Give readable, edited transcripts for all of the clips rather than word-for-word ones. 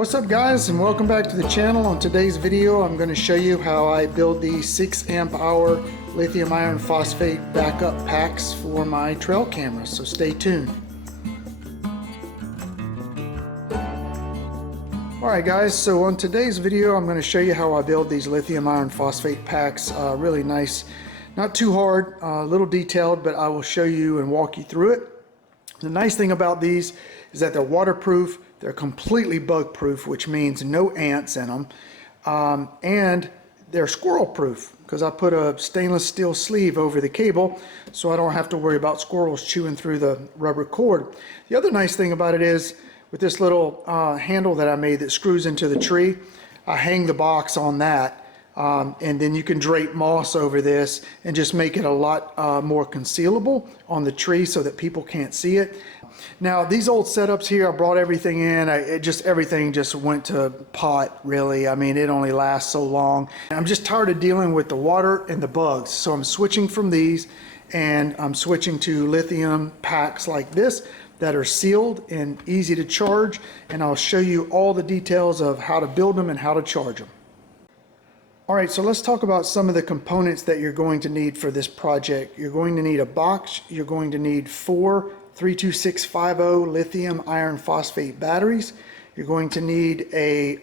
What's up guys, and welcome back to the channel. On today's video I'm going to show you how I build the 6 amp hour lithium iron phosphate backup packs for my trail cameras, so stay tuned. Alright guys, so on today's video I'm going to show you how I build these lithium iron phosphate packs. Really nice, not too hard, a little detailed, but I will show you and walk you through it. The nice thing about these is that they're waterproof, they're completely bug proof, which means no ants in them, and they're squirrel proof because I put a stainless steel sleeve over the cable so I don't have to worry about squirrels chewing through the rubber cord. The other nice thing about it is with this little handle that I made that screws into the tree, I hang the box on that, and then you can drape moss over this and just make it a lot more concealable on the tree so that people can't see it. Now these old setups here, I brought everything in, everything just went to pot really. I mean, it only lasts so long. I'm just tired of dealing with the water and the bugs, so I'm switching from these and I'm switching to lithium packs like this that are sealed and easy to charge, and I'll show you all the details of how to build them and how to charge them. Alright, so let's talk about some of the components that you're going to need for this project. You're going to need a box, you're going to need 4 32650 lithium iron phosphate batteries. You're going to need a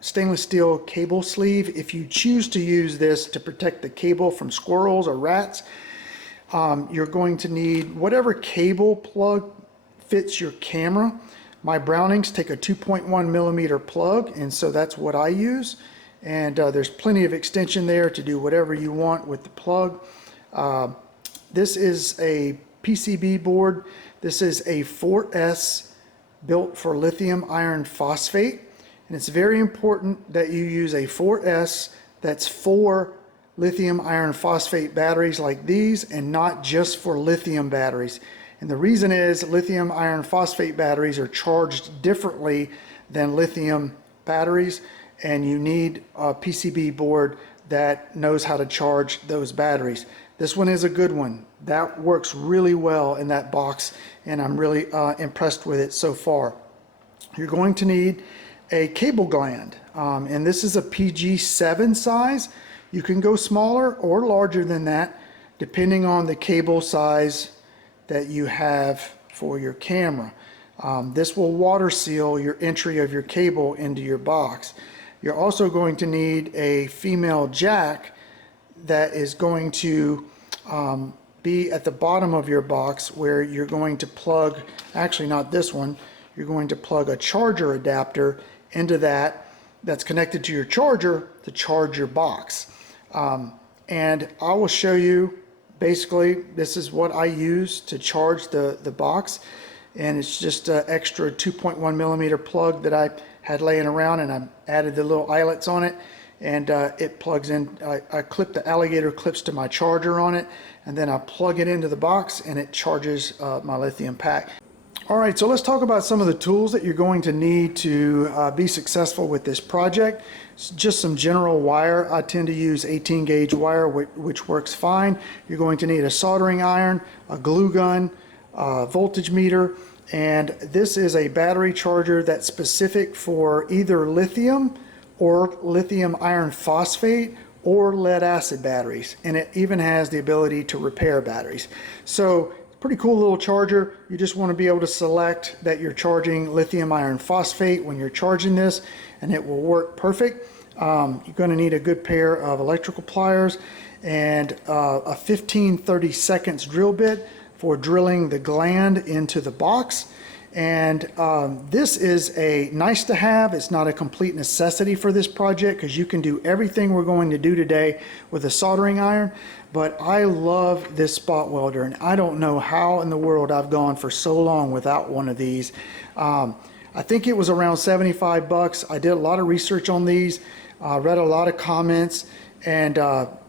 stainless steel cable sleeve if you choose to use this to protect the cable from squirrels or rats. You're going to need whatever cable plug fits your camera. My Brownings take a 2.1 millimeter plug, and so that's what I use. And there's plenty of extension there to do whatever you want with the plug. This is a PCB board. This is a 4S built for lithium iron phosphate, and it's very important that you use a 4S that's for lithium iron phosphate batteries like these and not just for lithium batteries. And the reason is lithium iron phosphate batteries are charged differently than lithium batteries, and you need a PCB board that knows how to charge those batteries. This one is a good one. That works really well in that box, and I'm really impressed with it so far. You're going to need a cable gland, and this is a PG7 size. You can go smaller or larger than that depending on the cable size that you have for your camera. This will water seal your entry of your cable into your box. You're also going to need a female jack that is going to be at the bottom of your box, where you're going to plug, actually not this one, you're going to plug a charger adapter into that's connected to your charger to charge your box. And I will show you, basically this is what I use to charge the box, and it's just an extra 2.1 millimeter plug that I had laying around, and I added the little eyelets on it, and it plugs in. I clip the alligator clips to my charger on it, and then I plug it into the box and it charges my lithium pack. Alright, so let's talk about some of the tools that you're going to need to be successful with this project. It's just some general wire. I tend to use 18 gauge wire, which works fine. You're going to need a soldering iron, a glue gun, a voltage meter, and this is a battery charger that's specific for either lithium or lithium iron phosphate or lead acid batteries, and it even has the ability to repair batteries. So pretty cool little charger. You just want to be able to select that you're charging lithium iron phosphate when you're charging this, and it will work perfect. You're going to need a good pair of electrical pliers and a 15-30 seconds drill bit for drilling the gland into the box. And this is a nice to have. It's not a complete necessity for this project because you can do everything we're going to do today with a soldering iron, but I love this spot welder, and I don't know how in the world I've gone for so long without one of these. I think it was around 75 bucks. I did a lot of research on these, read a lot of comments, and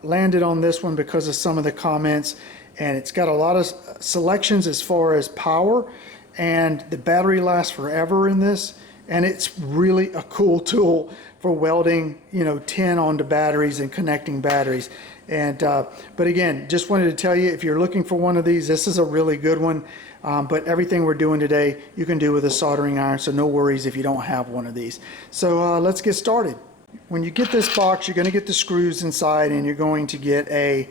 landed on this one because of some of the comments. And it's got a lot of selections as far as power, and the battery lasts forever in this, and it's really a cool tool for welding, you know, tin onto batteries and connecting batteries. And but again, just wanted to tell you, if you're looking for one of these, this is a really good one. But everything we're doing today, you can do with a soldering iron, so no worries if you don't have one of these. So let's get started. When you get this box, you're going to get the screws inside, and you're going to get a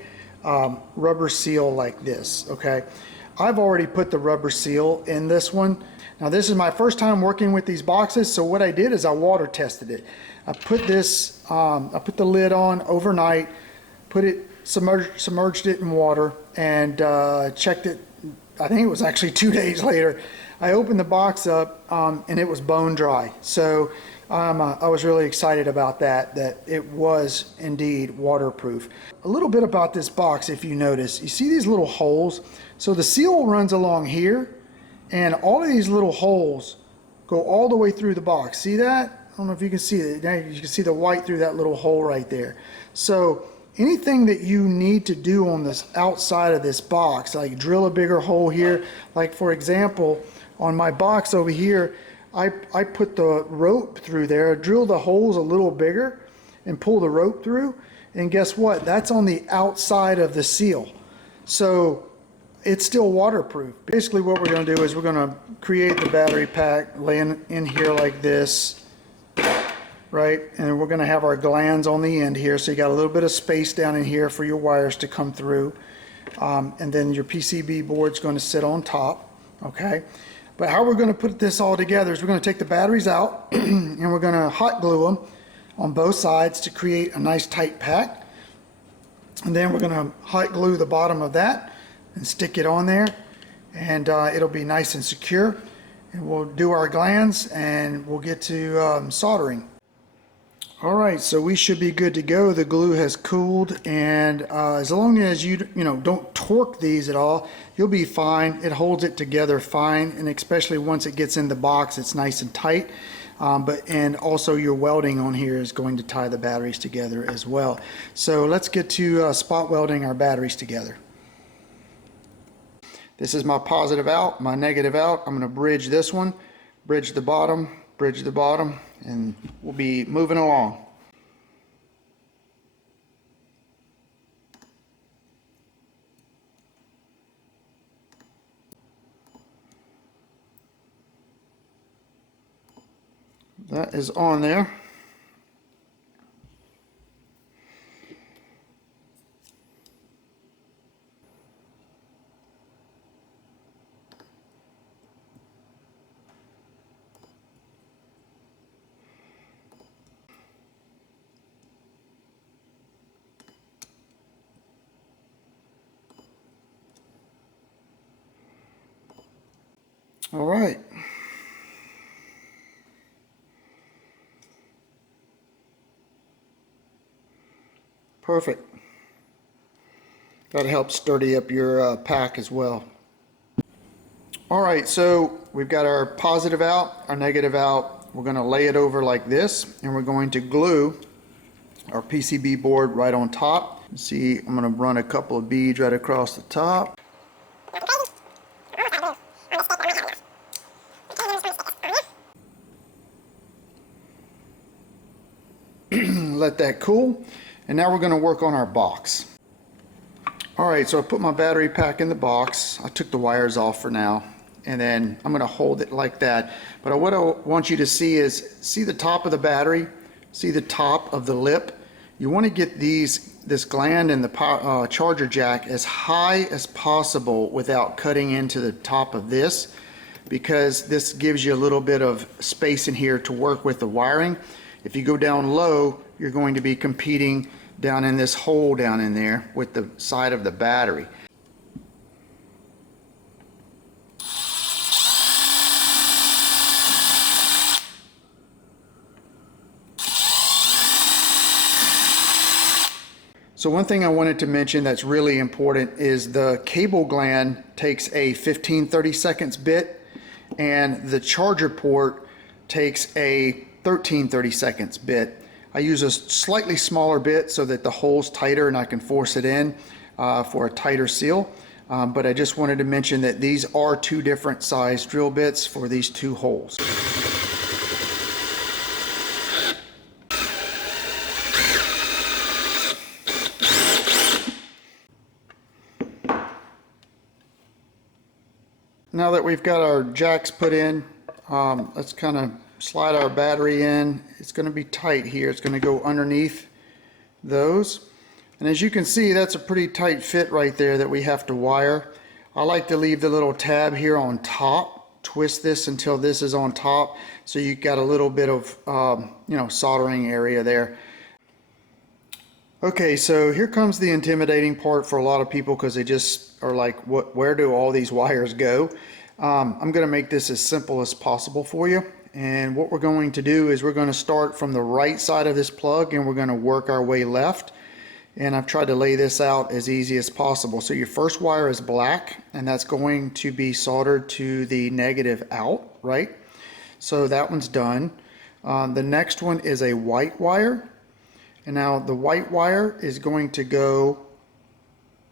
rubber seal like this. Okay, I've already put the rubber seal in this one. Now this is my first time working with these boxes, so what I did is I water tested it. I put this, I put the lid on overnight, put it, submerged it in water, and checked it. I think it was actually 2 days later. I opened the box up, and it was bone dry. So I was really excited about that it was indeed waterproof. A little bit about this box, if you notice, you see these little holes? So the seal runs along here, and all of these little holes go all the way through the box. See that? I don't know if you can see it. Now you can see the white through that little hole right there. So anything that you need to do on this outside of this box, like drill a bigger hole here, like for example, on my box over here, I put the rope through there, drill the holes a little bigger and pull the rope through, and guess what? That's on the outside of the seal. So it's still waterproof. Basically what we're going to do is we're going to create the battery pack laying in here like this, right? And we're going to have our glands on the end here, so you got a little bit of space down in here for your wires to come through, and then your PCB board's going to sit on top. Okay, but how we're going to put this all together is we're going to take the batteries out and we're going to hot glue them on both sides to create a nice tight pack, and then we're going to hot glue the bottom of that and stick it on there, and it'll be nice and secure, and we'll do our glands and we'll get to soldering. All right, so we should be good to go. The glue has cooled, and as long as you don't torque these at all, you'll be fine. It holds it together fine, and especially once it gets in the box, it's nice and tight. And also your welding on here is going to tie the batteries together as well. So let's get to spot welding our batteries together. This is my positive out, my negative out. I'm going to bridge this one, bridge the bottom, and we'll be moving along. That is on there. All right. Perfect. That'll help sturdy up your pack as well. All right, so we've got our positive out, our negative out. We're going to lay it over like this, and we're going to glue our PCB board right on top. See, I'm going to run a couple of beads right across the top. Let that cool, and now we're going to work on our box. Alright, so I put my battery pack in the box. I took the wires off for now, and then I'm going to hold it like that. But what I want you to see is, see the top of the battery, see the top of the lip. You want to get this gland and the charger jack as high as possible without cutting into the top of this, because this gives you a little bit of space in here to work with the wiring. If you go down low, you're going to be competing down in this hole down in there with the side of the battery. So one thing I wanted to mention that's really important is the cable gland takes a 15-30 seconds bit, and the charger port takes a 13-30 seconds bit. I use a slightly smaller bit so that the hole's tighter and I can force it in for a tighter seal. But I just wanted to mention that these are two different size drill bits for these two holes. now that we've got our jacks put in, let's kind of slide our battery in. It's going to be tight here. It's going to go underneath those. And as you can see, that's a pretty tight fit right there that we have to wire. I like to leave the little tab here on top, twist this until this is on top, so you've got a little bit of soldering area there. Okay, so here comes the intimidating part for a lot of people, because they just are like, where do all these wires go? I'm going to make this as simple as possible for you. And what we're going to do is we're going to start from the right side of this plug and we're going to work our way left. And I've tried to lay this out as easy as possible. So your first wire is black, and that's going to be soldered to the negative out, right? So that one's done. The next one is a white wire. And now the white wire is going to go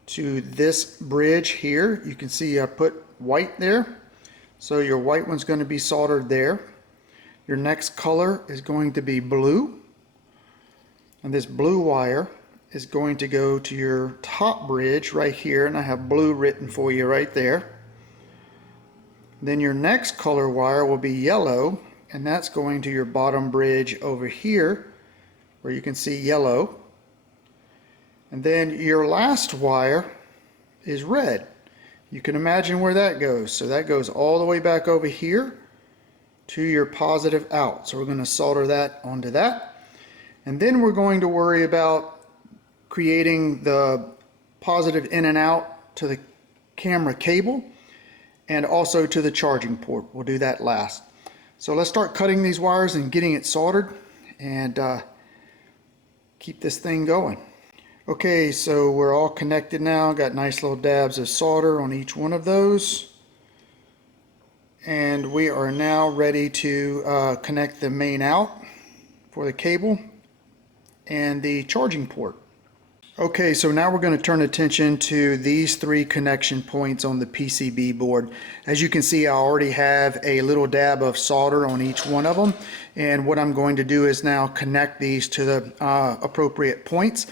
to this bridge here. You can see I put white there. So your white one's going to be soldered there. Your next color is going to be blue. And this blue wire is going to go to your top bridge right here, and I have blue written for you right there. Then your next color wire will be yellow, and that's going to your bottom bridge over here where you can see yellow. And then your last wire is red. You can imagine where that goes. So that goes all the way back over here to your positive out. So we're going to solder that onto that. And then we're going to worry about creating the positive in and out to the camera cable and also to the charging port. We'll do that last. So let's start cutting these wires and getting it soldered and keep this thing going. Okay, so we're all connected now. Got nice little dabs of solder on each one of those. And we are now ready to connect the main out for the cable and the charging port. Okay, so now we're going to turn attention to these three connection points on the PCB board. As you can see, I already have a little dab of solder on each one of them, and what I'm going to do is now connect these to the appropriate points.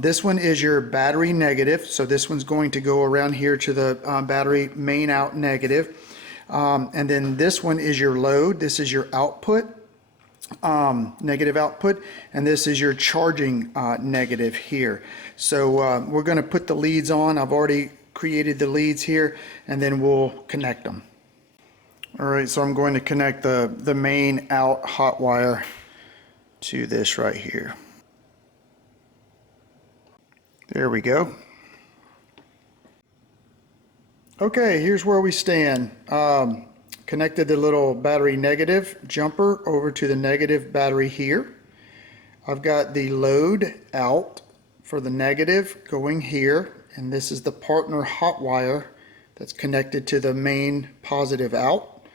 This one is your battery negative, so this one's going to go around here to the battery main out negative. And then this one is your load. This is your output. Negative output, and this is your charging negative here. So we're going to put the leads on. I've already created the leads here, and then we'll connect them. Alright, so I'm going to connect the main out hot wire to this right here. There we go. Okay, here's where we stand. Connected the little battery negative jumper over to the negative battery here. I've got the load out for the negative going here, and this is the partner hot wire that's connected to the main positive out.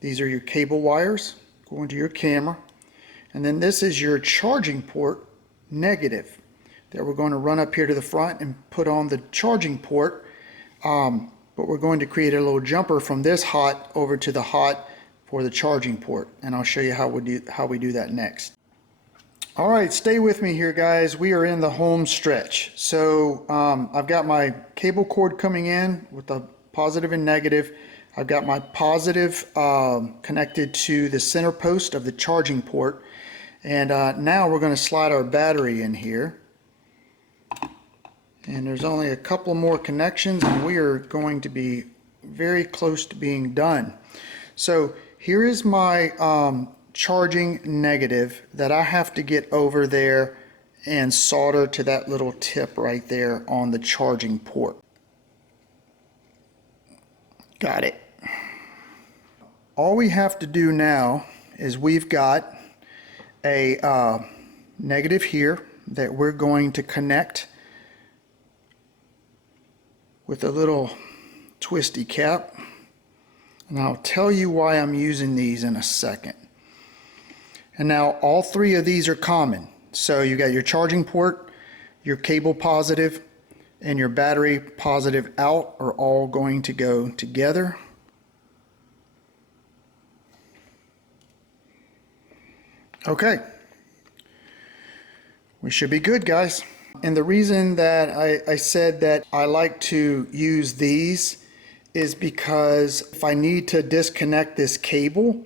These are your cable wires going to your camera, and then this is your charging port negative that we're going to run up here to the front and put on the charging port. But we're going to create a little jumper from this hot over to the hot for the charging port, and I'll show you how we do that next. All right, stay with me here, guys. We are in the home stretch. So I've got my cable cord coming in with the positive and negative. I've got my positive connected to the center post of the charging port, and now we're going to slide our battery in here. And there's only a couple more connections, and we are going to be very close to being done. So here is my charging negative that I have to get over there and solder to that little tip right there on the charging port. Got it. All we have to do now is we've got a negative here that we're going to connect with a little twisty cap, and I'll tell you why I'm using these in a second. And now all three of these are common. So you got your charging port, your cable positive, and your battery positive out are all going to go together. Okay, we should be good, guys. And the reason that I said that I like to use these is because if I need to disconnect this cable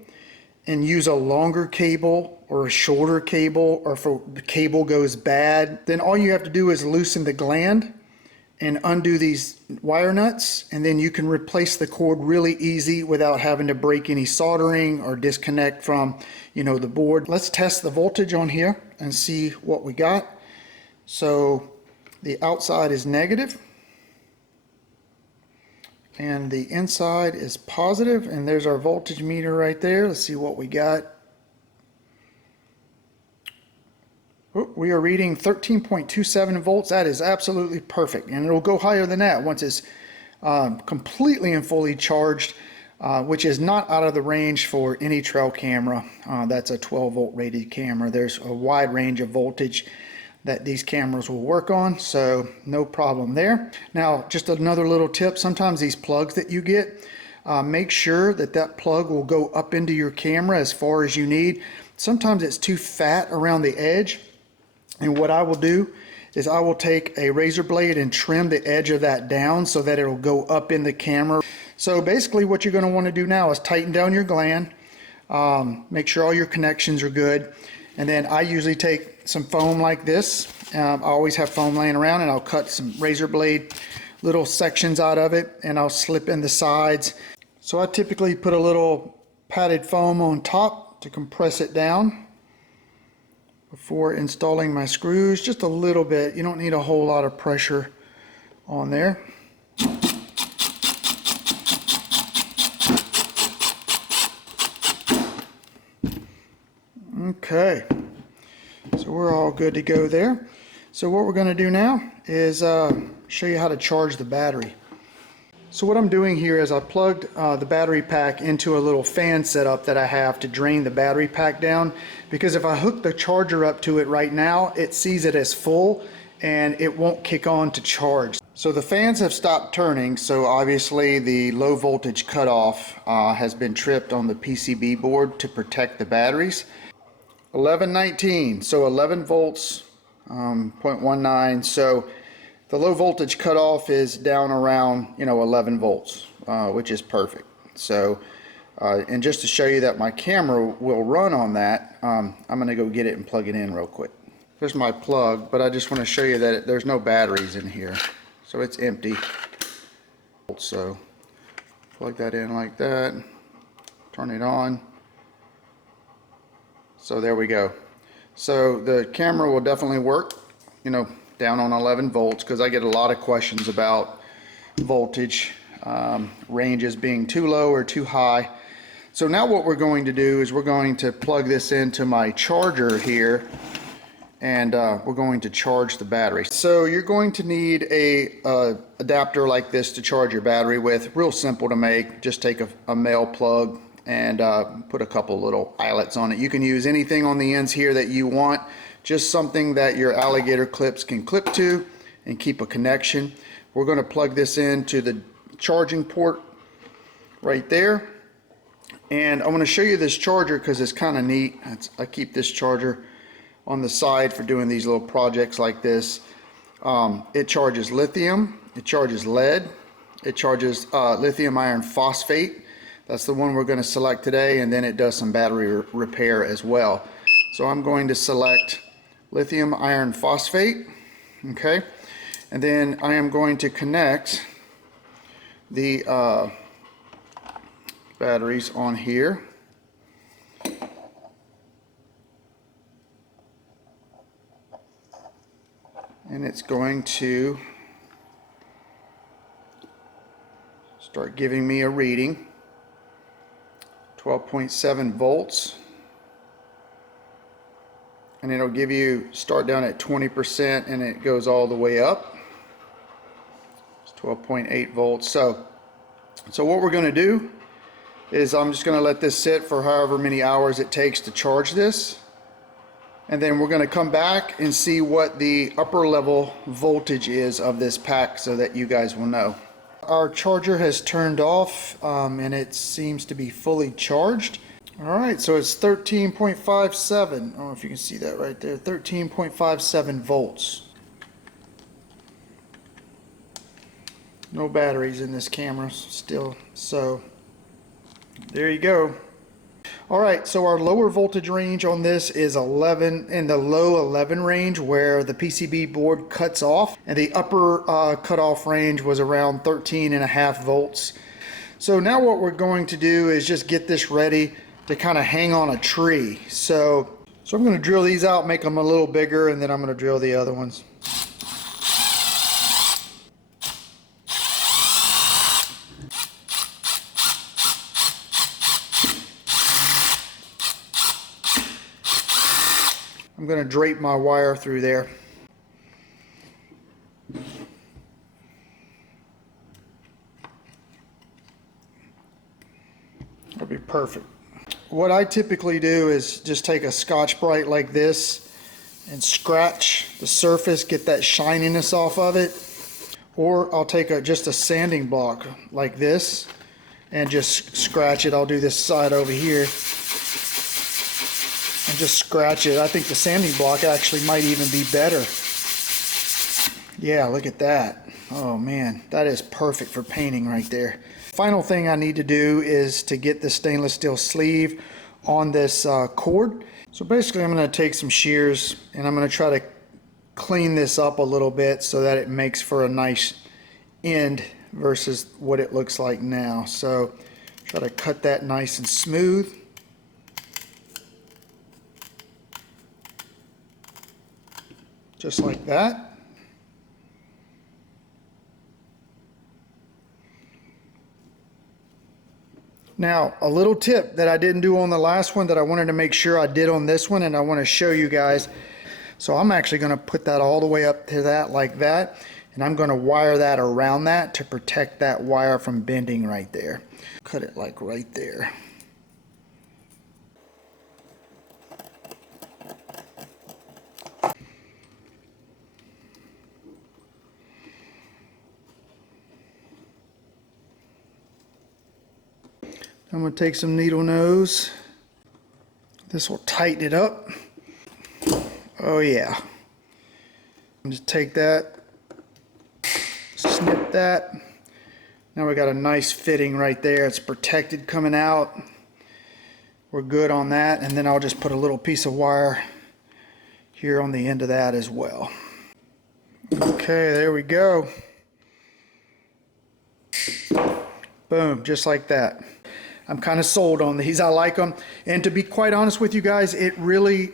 and use a longer cable or a shorter cable, or if the cable goes bad, then all you have to do is loosen the gland and undo these wire nuts, and then you can replace the cord really easy without having to break any soldering or disconnect from, the board. Let's test the voltage on here and see what we got. So the outside is negative and the inside is positive, and there's our voltage meter right there. Let's see what we got. We are reading 13.27 volts. That is absolutely perfect, and it'll go higher than that once it's completely and fully charged, which is not out of the range for any trail camera. That's a 12 volt rated camera. There's a wide range of voltage that these cameras will work on, so no problem there. Now, just another little tip: sometimes these plugs that you get, make sure that that plug will go up into your camera as far as you need. Sometimes it's too fat around the edge, and what I will do is I will take a razor blade and trim the edge of that down so that it'll go up in the camera. So basically what you're going to want to do now is tighten down your gland, make sure all your connections are good, and then I usually take some foam like this. I always have foam laying around, and I'll cut some razor blade little sections out of it, and I'll slip in the sides. So I typically put a little padded foam on top to compress it down before installing my screws, just a little bit. You don't need a whole lot of pressure on there. Okay, so we're all good to go there. So what we're going to do now is show you how to charge the battery. So what I'm doing here is I plugged the battery pack into a little fan setup that I have to drain the battery pack down, because if I hook the charger up to it right now, it sees it as full and it won't kick on to charge. So the fans have stopped turning, so obviously the low voltage cutoff has been tripped on the PCB board to protect the batteries. 1119, so 11 volts, 0.19, so the low voltage cutoff is down around 11 volts, which is perfect. So and just to show you that my camera will run on that, I'm going to go get it and plug it in real quick. There's my plug, but I just want to show you that there's no batteries in here, so it's empty. So plug that in like that, turn it on. So there we go. So the camera will definitely work, down on 11 volts, because I get a lot of questions about voltage ranges being too low or too high. So now what we're going to do is we're going to plug this into my charger here, and we're going to charge the battery. So you're going to need a adapter like this to charge your battery with. Real simple to make. Just take a male plug and put a couple little eyelets on it. You can use anything on the ends here that you want, just something that your alligator clips can clip to and keep a connection. We're going to plug this into the charging port right there, and I want to show you this charger because it's kind of neat. I keep this charger on the side for doing these little projects like this. It charges lithium, it charges lead, it charges lithium iron phosphate. That's the one we're going to select today, and then it does some battery repair as well. So I'm going to select lithium iron phosphate, okay, and then I am going to connect the batteries on here. And it's going to start giving me a reading, 12.7 volts. And it'll give you, start down at 20% and it goes all the way up. It's 12.8 volts. So what we're going to do is I'm just going to let this sit for however many hours it takes to charge this. And then we're going to come back and see what the upper level voltage is of this pack so that you guys will know. Our charger has turned off and it seems to be fully charged. Alright, so it's 13.57. I don't know if you can see that right there. 13.57 volts. No batteries in this camera still, so there you go. Alright, so our lower voltage range on this is 11, in the low 11 range where the PCB board cuts off, and the upper cutoff range was around 13.5 volts. So now what we're going to do is just get this ready to kind of hang on a tree. So I'm going to drill these out, make them a little bigger, and then I'm going to drill the other ones. I'm going to drape my wire through there. That'll be perfect. What I typically do is just take a Scotch-Brite like this and scratch the surface, get that shininess off of it. Or I'll take just a sanding block like this and just scratch it. I'll do this side over here and just scratch it. I think the sanding block actually might even be better. Yeah, look at that. Oh man, that is perfect for painting right there. Final thing I need to do is to get the stainless steel sleeve on this cord. So basically I'm going to take some shears and I'm going to try to clean this up a little bit so that it makes for a nice end versus what it looks like now. So try to cut that nice and smooth. Just like that. Now, a little tip that I didn't do on the last one that I wanted to make sure I did on this one, and I want to show you guys. So I'm actually going to put that all the way up to that like that, and I'm going to wire that around that to protect that wire from bending right there. Cut it like right there. I'm going to take some needle nose. This will tighten it up. Oh yeah. Just take that, snip that. Now we got a nice fitting right there. It's protected coming out. We're good on that. And then I'll just put a little piece of wire here on the end of that as well. Okay, there we go. Boom, just like that. I'm kind of sold on these. I like them. And to be quite honest with you guys, it really,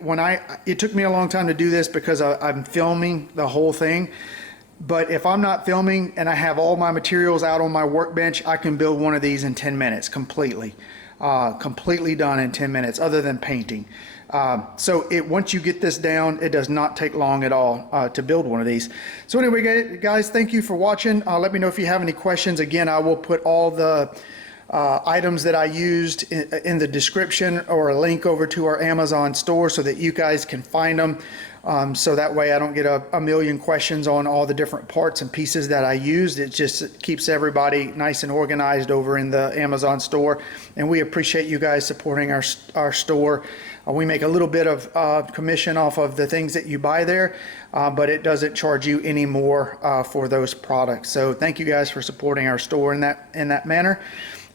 it took me a long time to do this because I'm filming the whole thing. But if I'm not filming and I have all my materials out on my workbench, I can build one of these in 10 minutes completely. Completely done in 10 minutes other than painting. So once you get this down, it does not take long at all to build one of these. So anyway, guys, thank you for watching. Let me know if you have any questions. Again, I will put all the items that I used in the description, or a link over to our Amazon store so that you guys can find them. So that way I don't get a million questions on all the different parts and pieces that I used. It just keeps everybody nice and organized over in the Amazon store. And we appreciate you guys supporting our store. We make a little bit of commission off of the things that you buy there, but it doesn't charge you any more for those products. So thank you guys for supporting our store in that manner.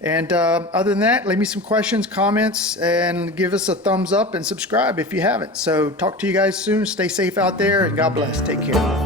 And other than that, leave me some questions, comments, and give us a thumbs up and subscribe if you haven't. So talk to you guys soon. Stay safe out there, and God bless. Take care.